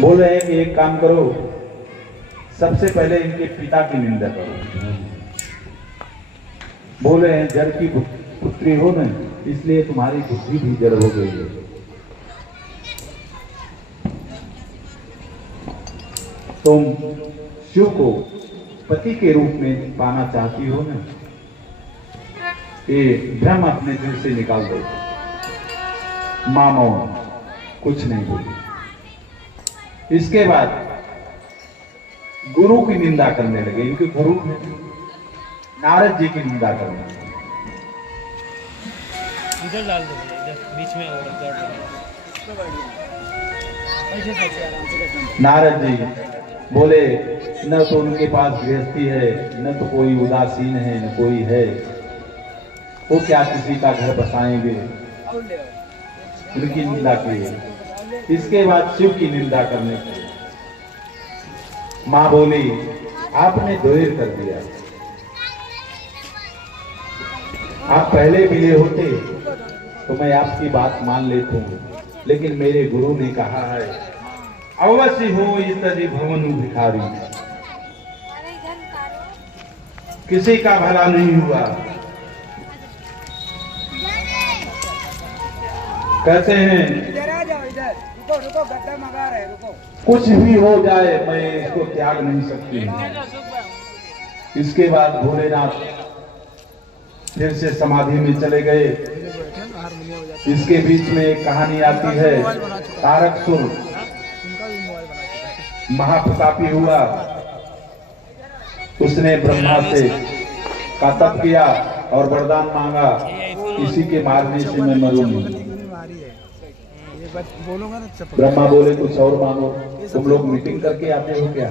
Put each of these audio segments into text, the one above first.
बोल रहे हैं कि एक काम करो, सबसे पहले इनके पिता की निंदा करो। बोल रहे हैं जड़ की पुत्री हो न, इसलिए तुम्हारी बुद्धि भी जड़ हो गई है। तुम शिव को पति के रूप में पाना चाहती हो न, ये भ्रम अपने दिल से निकाल दो। मां मौन कुछ नहीं बोली। इसके बाद गुरु की निंदा करने लगे। इनके गुरु नारद जी की निंदा करने लगे। इधर डाल दो, इधर बीच में और नारद जी बोले, न तो उनके पास गृहस्थी है, न तो कोई उदासीन है, न कोई है, वो क्या किसी का घर बसाएंगे। उनकी निंदा की। इसके बाद शिव की निंदा करने की। मां बोली, आपने दोहर कर दिया। आप पहले मिले होते तो मैं आपकी बात मान लेता हूं, लेकिन मेरे गुरु ने कहा है, अवश्य हो इतरी भवनु भिखारी। किसी का भला नहीं हुआ। कहते हैं रुको गड्ढा मंगा रहे, रुको। कुछ भी हो जाए मैं इसको त्याग नहीं सकती। इसके बाद भोलेनाथ फिर से समाधि में चले गए। इसके बीच में एक कहानी आती है। तारकसुर महाप्रतापी हुआ। उसने ब्रह्मा से का तप किया और वरदान मांगा, किसी के मारने से मैं मरूंगी। ब्रह्मा बोले, कुछ और मांगो। तुम लोग मीटिंग करके आते हो क्या?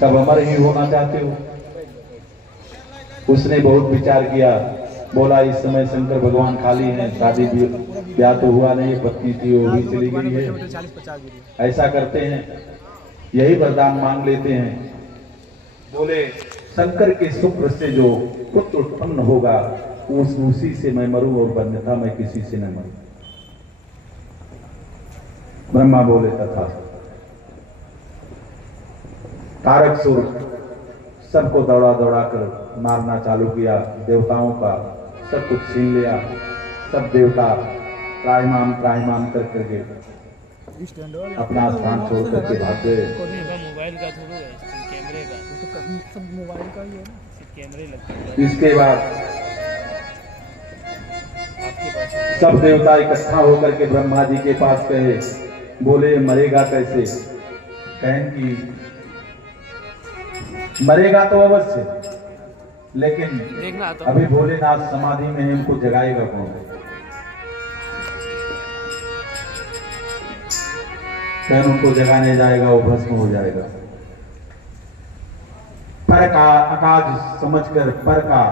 सब अमर ही होना चाहते हो? उसने बहुत विचार किया। बोला, इस समय शंकर भगवान खाली हैं, शादी ब्याह तो हुआ नहीं, पत्नी थी वो भी चली गई है। ऐसा करते हैं, यही वरदान मांग लेते हैं। बोले, शंकर के शुक्र से जो पुत्र उत्पन्न होगा उसी से मैं मरूं, और अन्यथा मैं किसी से न मरूं। ब्रह्मा बोले, तथा। तारकसुर सबको दौड़ा दौड़ा कर मारना चालू किया। देवताओं का सब कुछ छीन लिया। सब देवता त्राहिमाम कर करके अपना स्थान छोड़ करके भागे। मोबाइल का थोड़ा है, कैमरे का तो सब मोबाइल का ही है ना, कैमरे लगते हैं। इसके बाद सब देवता इकट्ठा होकर के ब्रह्मा जी के पास गए। बोले, मरेगा कैसे? कहें कि मरेगा तो अवश्य, लेकिन तो अभी भोलेनाथ समाधि में है, उनको जगाएगा कौन? कहें उनको जगाने जाएगा वो भस्म हो जाएगा। पर का अकाज समझकर, पर का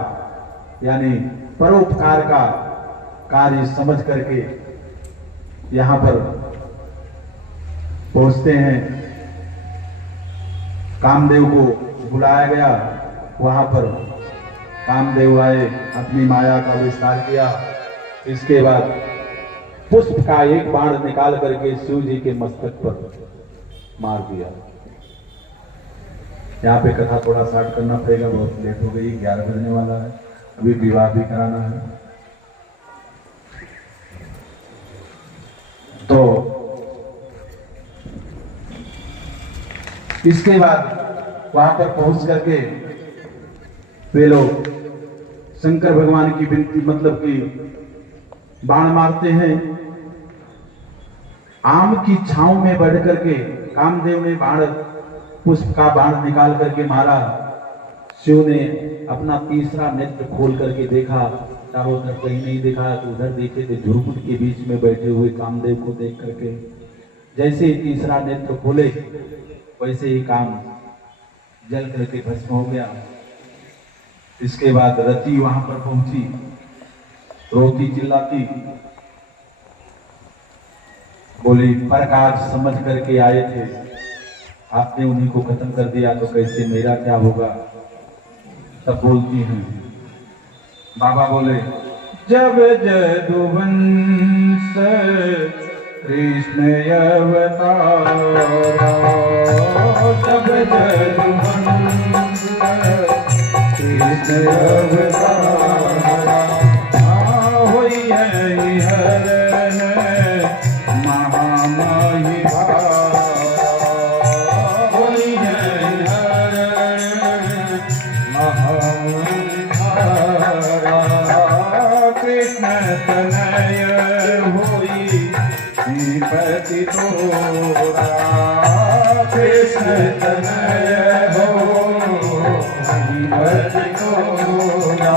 यानी परोपकार का कार्य समझ करके यहां पर पहुंचते हैं। कामदेव को बुलाया गया। वहां पर कामदेव आए, अपनी माया का विस्तार किया। इसके बाद पुष्प का एक बाण निकाल करके शिव जी के मस्तक पर मार दिया। यहाँ पे कथा थोड़ा स्टार्ट करना पड़ेगा, बहुत लेट हो गई, 11 बजने वाला है। अभी विवाह भी कराना है। तो इसके बाद वहां पर पहुंच करके वे लोग शंकर भगवान की विनती, मतलब कि बाण मारते हैं। आम की छांव में बढ़ करके कामदेव ने पुष्प का बाण निकाल करके मारा। शिव ने अपना तीसरा नेत्र खोल करके देखा, चारों तरफ कहीं नहीं देखा, तो उधर देखे तो झुरमुट के बीच में बैठे हुए कामदेव को देख करके जैसे ही तीसरा नेत्र खोले, वैसे ही काम जल करके भस्म हो गया। इसके बाद रति वहां पर पहुंची, रोती चिल्लाती, बोली, पर काज समझ करके आए थे, आपने उन्हीं को खत्म कर दिया, तो कैसे मेरा क्या होगा? तब बोलती हैं, बाबा बोले, जब जदुवंश कृष्ण अवतारा सब जगवंत कृष्ण अवतारा होई है हरण महामाही भारा होई है हरण महामाही भारा कृष्ण तनय होई श्रीपति तोरा कृष्ण तनय हो श्रीपति तोरा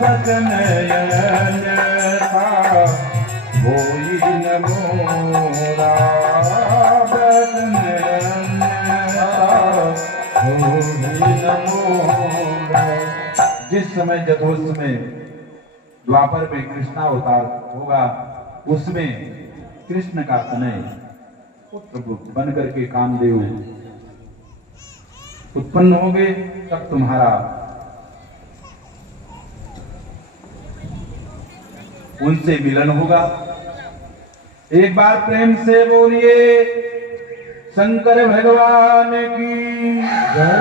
बदनयन्यथा होई न मोरा बदनयन्यथा होई न मोरा। जिस समय जगोत्सव में द्वापर में कृष्णावतार होगा उसमें कृष्ण का तनय पुत्र बन करके कामदेव उत्पन्न होंगे, तब तुम्हारा उनसे मिलन होगा। एक बार प्रेम से बोलिए शंकर भगवान की जय।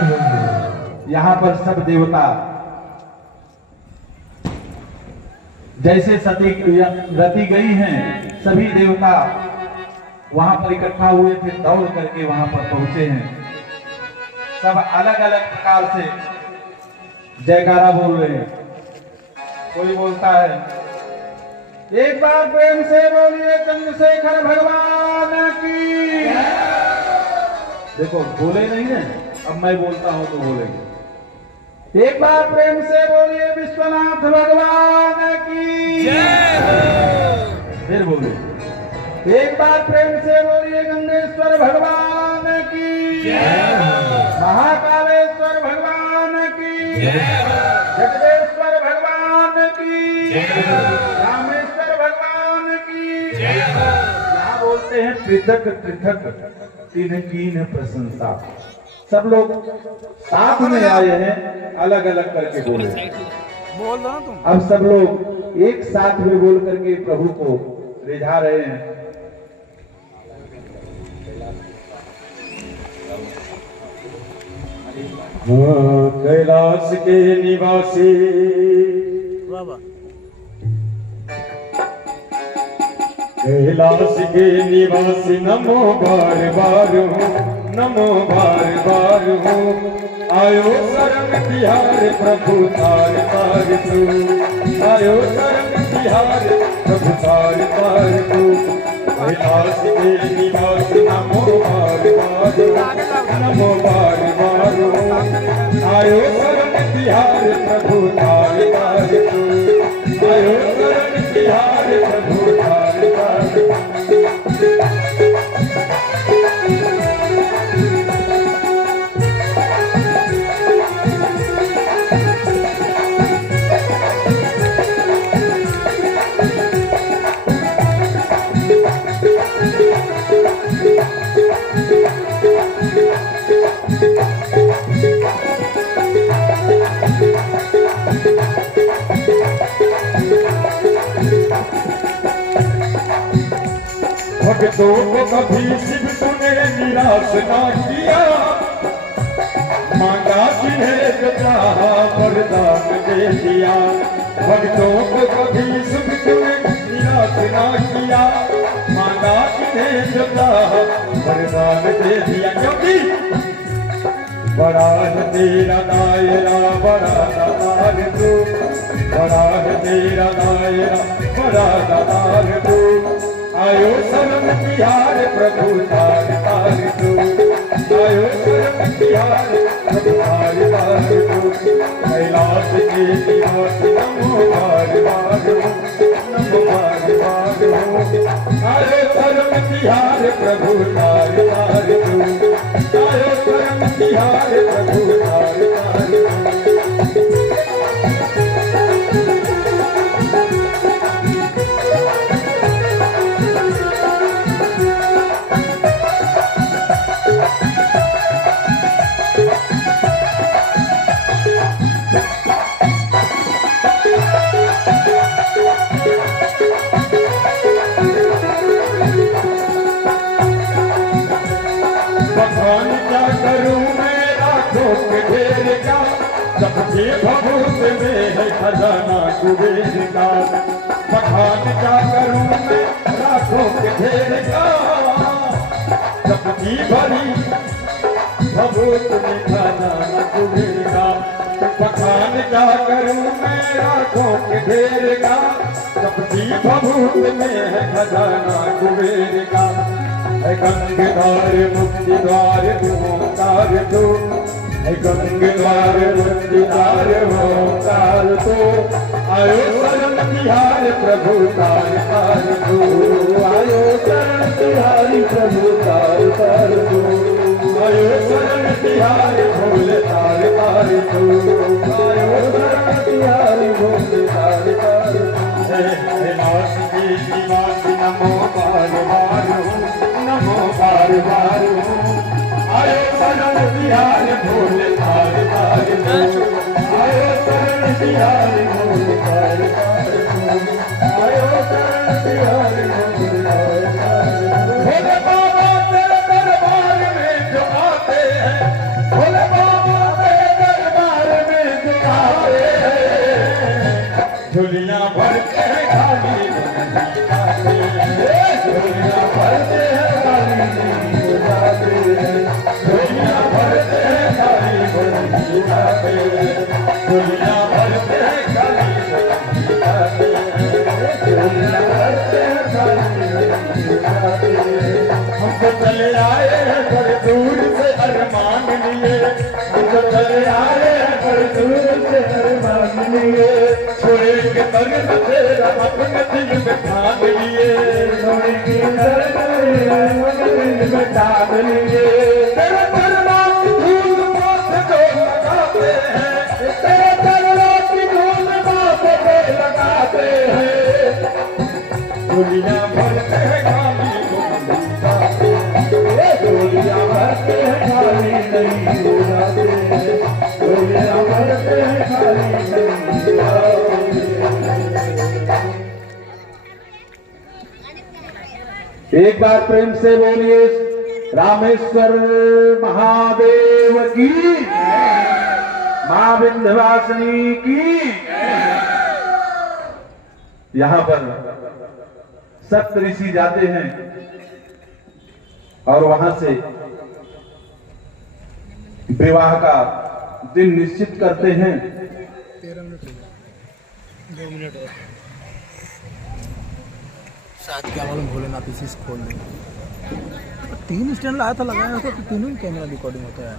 यहाँ पर सब देवता जैसे सती रति गई हैं, सभी देवता वहां पर इकट्ठा हुए थे, दौड़ करके वहां पर पहुंचे हैं। सब अलग अलग प्रकार से जयकारा बोल रहे हैं। कोई बोलता है एक बार प्रेम से बोलिए चंद्रशेखर भगवान की। देखो बोले नहीं है, अब मैं बोलता हूं तो बोलेंगे। एक बार प्रेम से बोलिए विश्वनाथ भगवान की जय। फिर बोलिए एक बार प्रेम से बोलिए गंगेश्वर भगवान की जय। महाकालेश्वर भगवान की जय। जगदेश्वर भगवान की जय। रामेश्वर भगवान की जय। यहाँ बोलते हैं पृथक पृथक तीन कीन प्रशंसा। सब लोग साथ में आए हैं, अलग अलग करके बोले। बोल दो ना तुम। अब सब लोग एक साथ में बोल करके प्रभु को रिझा रहे हैं। कैलाश के निवासी कैलाश के निवासी नमो बार बार हो, नमो बार बार हो। आयो शरण तिहार प्रभु तार तार तू, आयो शरण तिहार प्रभु तार तार तू। कैलाश के निवासी नमो बार बार हो, नमो बार बार हो। आयो शरण तिहार प्रभु तार तार तू, आयो शरण तिहार प्रभु तार तार तू। भक्तों को कभी शिव तूने निराश ना किया, मांगा जिन्हें जो चाहा वरदान दे दिया। भक्तों को कभी शिव तूने निराश ना किया, मांगा जिन्हें जो चाहा वरदान दे दिया। क्योंकि बड़ा है तेरा दायरा, बड़ा दातार तू, बड़ा है तेरा दायरा, बड़ा दातार तू। आयो शरण तिहार प्रभु तार तार तू, आयो शरण तिहार प्रभु तार तार तू। कैलाश के निवासी नमो बार बार हो, नमो बार बार हो। आयो शरण तिहार प्रभु तार तार तू, आयो शरण तिहार प्रभु तार तार तू। के ढेर का, सबके भभूत में है खजाना कुबेर का। पठान क्या करूं मैं लाखों के ढेर का, सबकी भरी भभूत में खजाना कुबेर का। पठान क्या करूं मैं लाखों के ढेर का, सबकी भभूत में है खजाना कुबेर का। है गंगद्वार मुक्ति द्वार ओंकार दो, है गंगद्वार मुक्ति द्वार ओंकार दो। आयो शरण तिहार प्रभु तार तार दो, आयो शरण तिहारी प्रभु तार तार दो। आयो शरण तिहार भोले तार तार दो, आयो शरण तिहारी भोले तार तार दो। नाथ की निवास नमो बार बार, नमो बार बार। आयो शरण तिहार भोले तार तार दो, आयो शरण तिहार भोले तार तार दो, आयो शरण तिहार भोले तार तार दो। भोले बाबा तेरे दरबार में जो आते हैं, भोले बाबा तेरे दरबार में जो आते हैं, झोलियां भरते हैं खाली नहीं जाते हैं, झोलियां भरते हैं खाली नहीं जाते हैं, झोलियां भरते हैं खाली नहीं जाते हैं, झोलियां भरते हैं खाली नहीं जाते हैं, झोलियां भरते हैं खाली नहीं जाते हैं। हम तो चले आए हैं बड़े दूर से अरमान लिए, हम तो चले आए हैं बड़े दूर से अरमान लिए। छोड़ेंगे दर्द तेरा अपने दिल में ठान लिए, छोड़ेंगे दर्द तेरा अपने दिल में ठान लिए। तेरे दरबार की धूल माथे को लगाते हैं, तेरे दरबार की धूल माथे को लगाते हैं। दुनिया भरते हैं खाली नहीं जाते, दुनिया भरते हैं खाली नहीं जाते, दुनिया भरते हैं खाली नहीं जाते। एक बार प्रेम से बोलिए रामेश्वर महादेव की, मां विंध्यवासिनी की। यहां पर सप्त ऋषि जाते हैं और वहां से विवाह का दिन निश्चित करते हैं। 13 मिनट 2 मिनट और शायद क्या मालूम भोलेनाथ इसी से खोल दें। 3 स्टैंड लाया था, लगाया था तो तीनों ही कैमरा रिकॉर्डिंग होता है।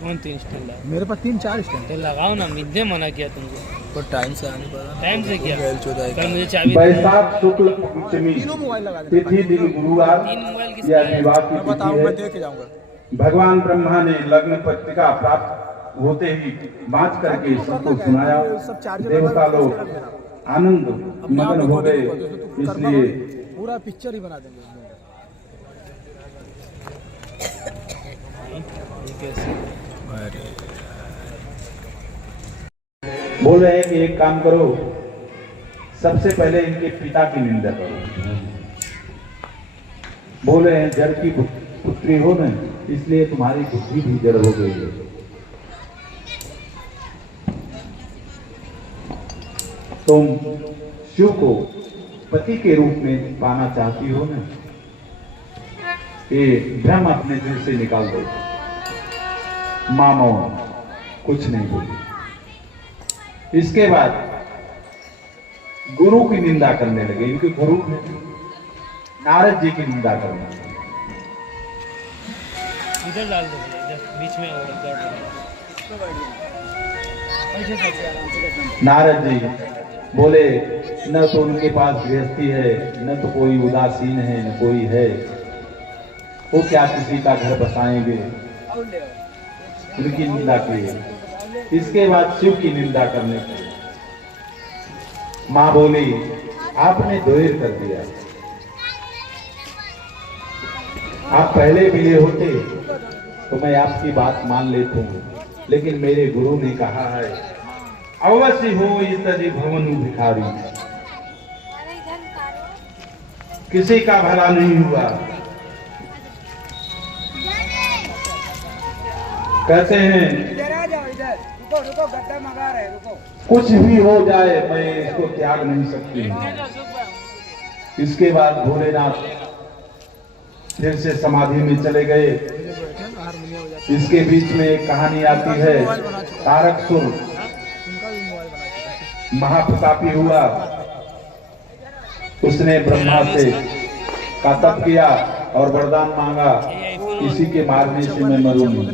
कौन 3 स्टैंड लाया? मेरे पास 3-4 स्टैंड तो लगाओ ना, मिलने मना किया तुमको। पर टाइम से आने पर टाइम से किया मोबाइल चोरा कल मुझे चाबी बैसाख शुक्ल पंचमी तीनों मोबाइल लगा देते तिथि दिन गुरुवार 3 मोबाइल किस या विवाह की मैं तिथि बताऊंगा, है। दे के जाऊंगा। भगवान ब्रह्मा ने लग्न पत्रिका प्राप्त होते ही बांच करके सबको सुनाया। देवता लोग आनंद मग्न हो गए, इसलिए पूरा पिक्चर ही बना देंगे। बोल रहे हैं कि एक काम करो, सबसे पहले इनके पिता की निंदा करो। बोल रहे हैं जड़ की पुत्री हो न, इसलिए तुम्हारी बुद्धि भी जड़ हो गई है। तुम शिव को पति के रूप में पाना चाहती हो ना, ये भ्रम अपने दिल से निकाल दो। मां मौन कुछ नहीं बोली। इसके बाद गुरु की निंदा करने लगे। इनके गुरु नारद जी की निंदा करने लगे। इधर डाल दो, इधर बीच में और नारद जी बोले न तो उनके पास गृहस्थी है, न तो कोई उदासीन है, न कोई है, वो क्या किसी का घर बसाएंगे। उनकी निंदा की। इसके बाद शिव की निंदा करने की। मां बोली आपने देर कर दिया, आप पहले मिले होते तो मैं आपकी बात मान लेता हूं, लेकिन मेरे गुरु ने कहा है अवश्य हो इतनी भवनु भिखारी, किसी का भला नहीं हुआ। कहते हैं कुछ भी हो जाए मैं इसको त्याग नहीं सकती। इसके बाद भोलेनाथ फिर से समाधि में चले गए। इसके बीच में एक कहानी आती है, तारकसुर महाप्रतापी हुआ, उसने ब्रह्मा से का तप किया और वरदान मांगा, किसी के मारने से मैं मरूंगी।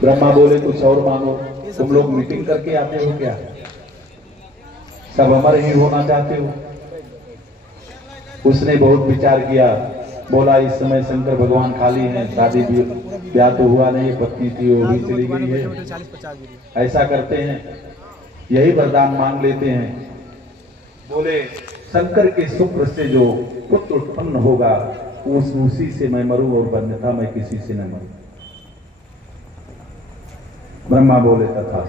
ब्रह्मा बोले कुछ और मांगो, तुम लोग मीटिंग करके आते हो क्या, सब अमर ही होना चाहते हो। उसने बहुत विचार किया, बोला इस समय शंकर भगवान खाली हैं, शादी ब्याह तो हुआ नहीं, पत्नी थी वो भी चली गई है, ऐसा करते हैं यही वरदान मांग लेते हैं। बोले शंकर के शुक्र से जो पुत्र उत्पन्न होगा उसी से मैं मरूं और अन्यथा मैं किसी से न मरूं। ब्रह्मा बोले तथा।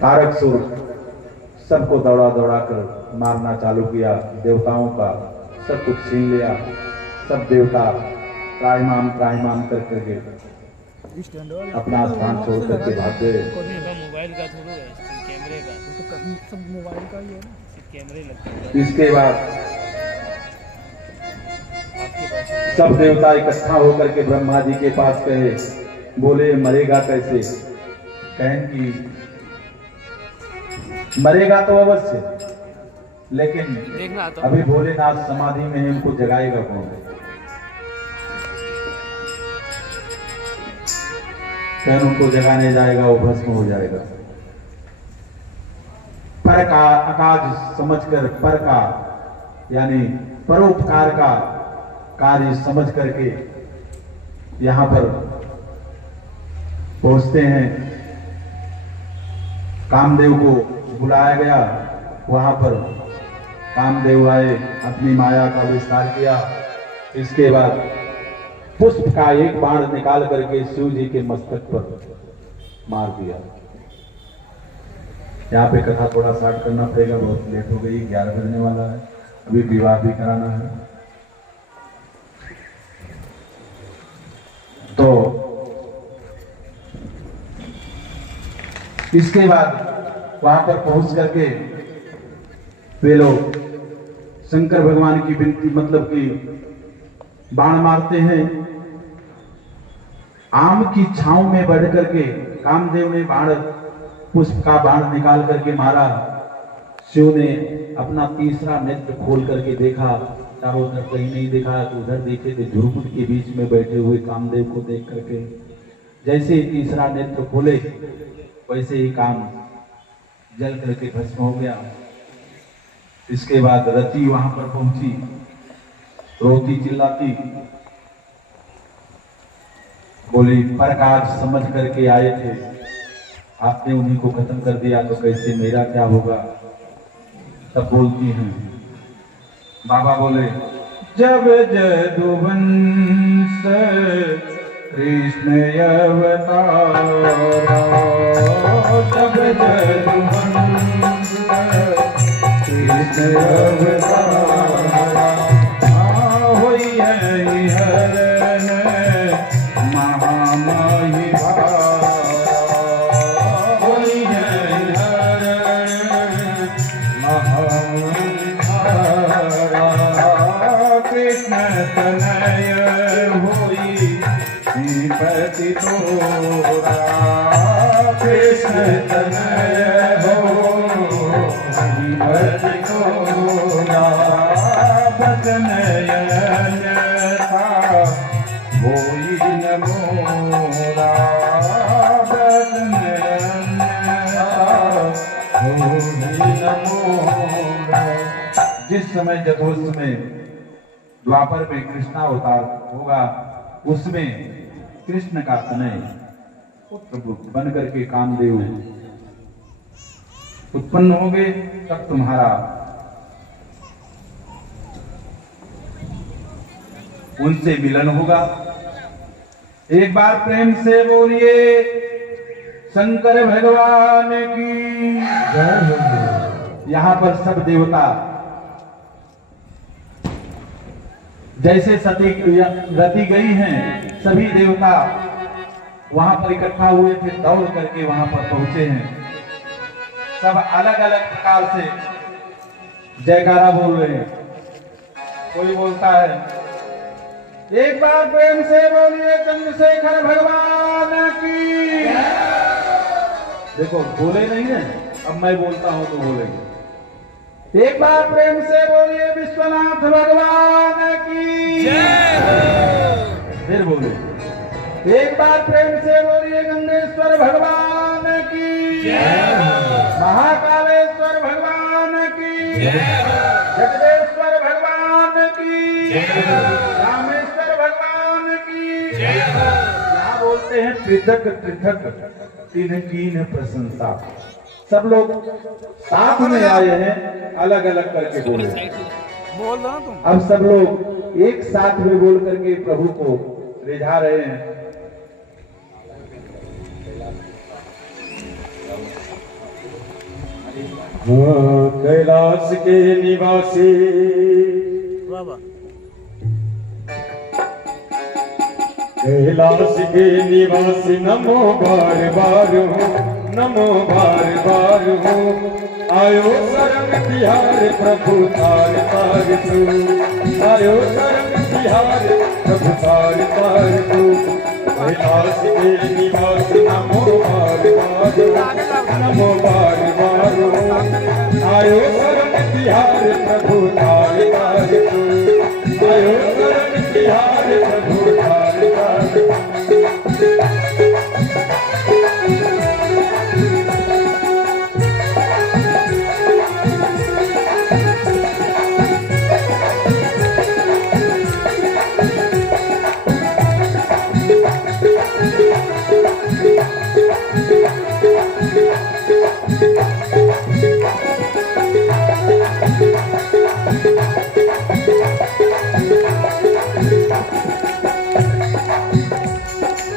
तारकसुर सबको दौड़ा दौड़ा कर मारना चालू किया, देवताओं का सब कुछ छीन लिया, सब देवता त्राहिमाम कर करके अपना स्थान छोड़ करके भाग गए। मोबाइल का थोड़ा है, कैमरे का सब मोबाइल का ही है ना, कैमरे लगते हैं इसके बाद आपके पास। सब देवता इकट्ठा होकर के ब्रह्मा जी के पास गए, बोले मरेगा कैसे। कहें कि मरेगा तो अवश्य, लेकिन देखना तो अभी भोलेनाथ समाधि में है, उनको जगाएगा कौन। कहें उनको जगाने जाएगा वो भस्म हो जाएगा। पर का आकाश समझकर, पर का यानी परोपकार का कार्य समझ करके यहां पर पहुंचते हैं। कामदेव को बुलाया गया, वहां पर कामदेव आए, अपनी माया का विस्तार किया। इसके बाद पुष्प का एक बाण निकाल करके शिव जी के मस्तक पर मार दिया। यहाँ पे कथा थोड़ा स्टार्ट करना पड़ेगा, बहुत लेट हो गई, 11 बजने वाला है, अभी विवाह भी कराना है। तो इसके बाद वहां पर पहुंच करके वे लोग शंकर भगवान की विनती मतलब कि बाण मारते हैं। आम की छांव में बढ़ करके कामदेव ने बाण पुष्प का बाण निकाल करके मारा। शिव ने अपना तीसरा नेत्र खोल करके देखा, चारों तरफ कहीं नहीं देखा, तो उधर देखे थे झुरमुट के बीच में बैठे हुए कामदेव को देख करके। जैसे ही तीसरा नेत्र खोले वैसे ही काम जल करके भस्म हो गया। इसके बाद रति वहां पर पहुंची, रोती चिल्लाती, बोली प्रकाश समझ करके आए थे, आपने उन्हीं को खत्म कर दिया तो कैसे मेरा क्या होगा। तब बोलती हैं, बाबा बोले जब जदुवंश कृष्ण अवतारा, जब जदुवंश कृष्ण अवतारा, होई है हरण महामाही भारा, होई है हरण महामाही भारा, कृष्ण तनय होई श्रीपति तोरा, कृष्ण तनय हो श्रीपति तोरा, बदन अन्यथा होई न मोरा, बदन अन्यथा होई न मोरा। जिस समय जगोत्सव में द्वापर में कृष्णावतार होगा, उसमें कृष्ण का तनय पुत्र बन करके कामदेव उत्पन्न होंगे, तब तुम्हारा उनसे मिलन होगा। एक बार प्रेम से बोलिए शंकर भगवान की जय। यहाँ पर सब देवता जैसे सती रति गई हैं, सभी देवता वहां पर इकट्ठा हुए थे, दौड़ करके वहां पर पहुंचे हैं। सब अलग अलग प्रकार से जयकारा बोल रहे हैं। कोई बोलता है, एक बार प्रेम से बोलिए चंद्रशेखर भगवान की। देखो बोले नहीं है, अब मैं बोलता हूं तो बोलेंगे। एक बार प्रेम से बोलिए विश्वनाथ भगवान की जय। फिर बोलिए, एक बार प्रेम से बोलिए गंगेश्वर भगवान की जय, महाकालेश्वर भगवान की जय, जगदेश्वर भगवान की जय, रामेश्वर भगवान की जय। यहाँ बोलते हैं पृथक पृथक तीन कीन प्रशंसा। सब लोग साथ में आए हैं, अलग अलग करके बोले। बोल दो ना तुम। अब सब लोग एक साथ में बोल करके प्रभु को रिझा रहे हैं। कैलाश के निवासी वाह वाह। कैलाश के निवासी नमो बार बार हो, नमो बार बार हो। आयो शरण तिहार प्रभु तार तार तू, आयो शरण तिहार प्रभु तार तार तू। कैलाश के निवासी नमो बार बार हो, नमो बार बार हो। आयो शरण तिहार प्रभु तार तार तू, आयो शरण तिहार प्रभु तार तार तू।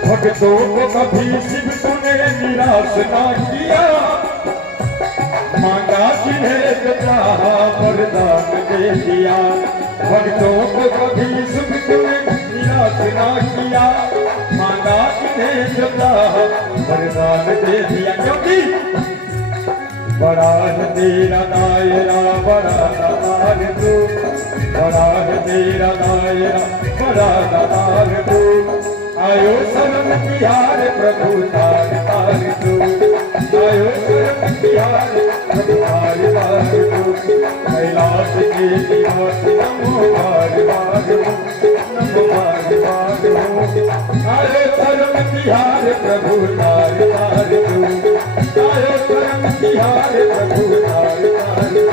भक्तों को कभी शिव तूने निराश ना किया, मांगा जिन्हें जो चाहा वरदान दे दिया। भक्तों को कभी शिव तूने निराश ना किया, मांगा जिन्हें जो चाहा वरदान दे दिया। क्योंकि बड़ा है तेरा दायरा, बड़ा दातार तू, बड़ा है तेरा दायरा, बड़ा दातार तू। आयो शरण तिहार प्रभु तार तार तू, आयो शरण तिहार प्रभु तार तार तू। कैलाश के निवासी नमो बार बार हो, नमो बार बार हो। आयो शरण तिहार प्रभु तार तार तू, आयो शरण तिहार प्रभु तार तार तू।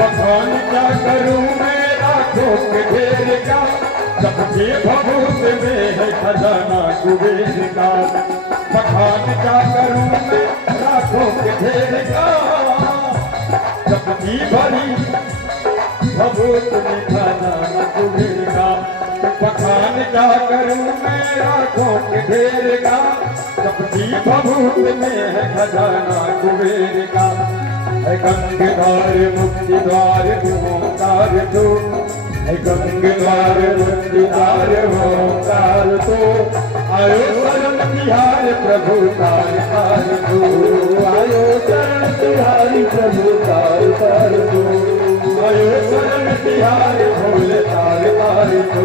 बखान क्या करूं मैं लाखों के ढेर का, सबके भभूत में है खजाना कुबेर का। बखान क्या करूं मैं लाखों के ढेर का, सबकी भरी भभूत में खजाना कुबेर का। बखान क्या करूं मैं लाखों के ढेर का, सबकी भभूत में है खजाना कुबेर का। है गंगाधार मुक्ति द्वार ओंकार तू, है गंगाधार मुक्ति द्वार ओंकार तू। आयो शरण तिहार प्रभु तार तार तू, आयो शरण तिहार प्रभु तार तार तू। आयो शरण तिहार भोले तार तार तू,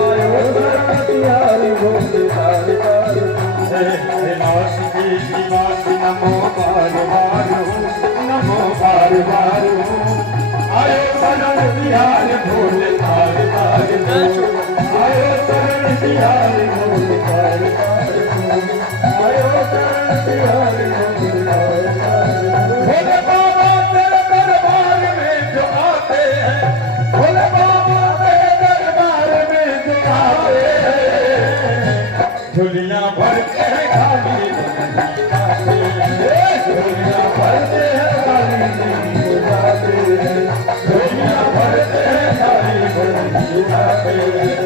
आयो शरण तिहार भोले तार तार तू। कैलाश के निवासी नमो बार बार हो, नमो बार बार हो। आयो शरण तिहार भोले तार तार तू, आयो शरण तिहार भोले तार तार तू, आयो शरण तिहार भोले तार तार तू। भोले बाबा तेरे दरबार में जो आते हैं, भोले बाबा तेरे दरबार में जो आते हैं, झोलियां भरते हैं खाली नहीं आते हैं। दुनिया भरते हैं खाली नहीं हो जाते हैं दुनिया भरते हैं खाली नहीं हो जाते हैं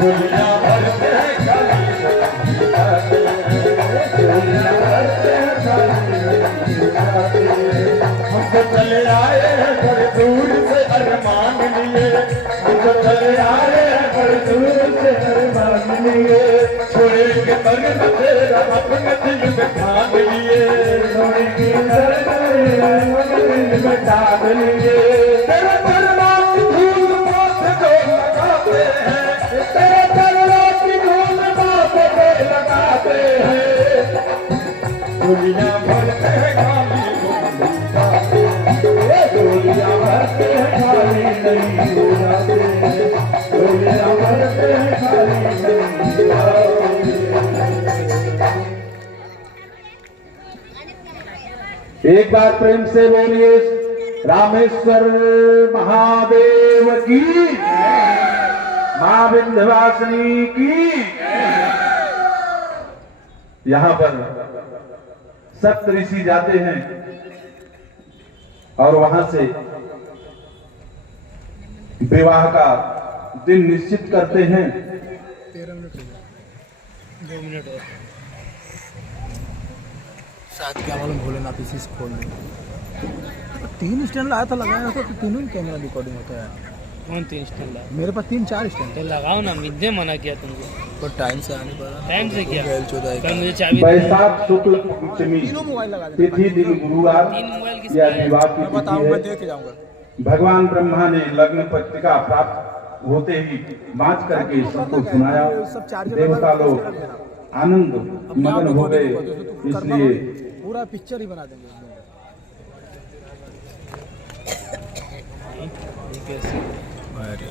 दुनिया भरते हैं खाली नहीं हो जाते हैं दुनिया भरते हैं खाली नहीं हो जाते हैं हम तो चले आए हैं बड़े दूर से अरमान लिए हम तो चले आए हैं बड़े दूर से अरमान लिए छोड़ेंगे दर्द तेरा अपने दिल में ठान लिए छोड़ेंगे दर्द अपने दिल में ठान लिए तेरा दरबार की धूल माथे को लगाते हैं तेरा दरबार की धूल माथे को लगाते हैं दुनिया भरते हैं खाली नहीं जाते दुनिया भरते हैं खाली नहीं हो जाते दुनिया भरते हैं खाली नहीं जाते एक बार प्रेम से बोलिए रामेश्वर महादेव की, मां विंध्यवासिनी की। यहाँ पर सप्त ऋषि जाते हैं और वहां से विवाह का दिन निश्चित करते हैं। 13 मिनट हो गए, 2 मिनट और। शायद क्या मालूम भोलेनाथ इसी से खोल दें। 3 स्टैंड लाया था, लगाया था तो तीनों में कैमरा रिकॉर्डिंग होता है। कौन 3 स्टैंड ला? मेरे पास 3-4 स्टैंड तो लगाओ ना, मिद्दे मना किया तुमको। पर टाइम से आने पर टाइम से क्या? चौदह कल मुझे चाबी बैसाख शुक्ल पंचमी तीनों मोबाइल लगा देते तिथि दिन गुरुवार 3 मोबाइल किसके या हैं? विवाह की मैं बताऊँ, तिथि मैं है। देख के जाऊंगा। भगवान ब्रह्मा ने लग्न पत्रिका प्राप्त होते ही बांच करके सबको सुनाया। देवता लोग आनंद मगन हो गए, इसलिए पूरा पिक्चर ही बना देंगे। ये कैसे? अरे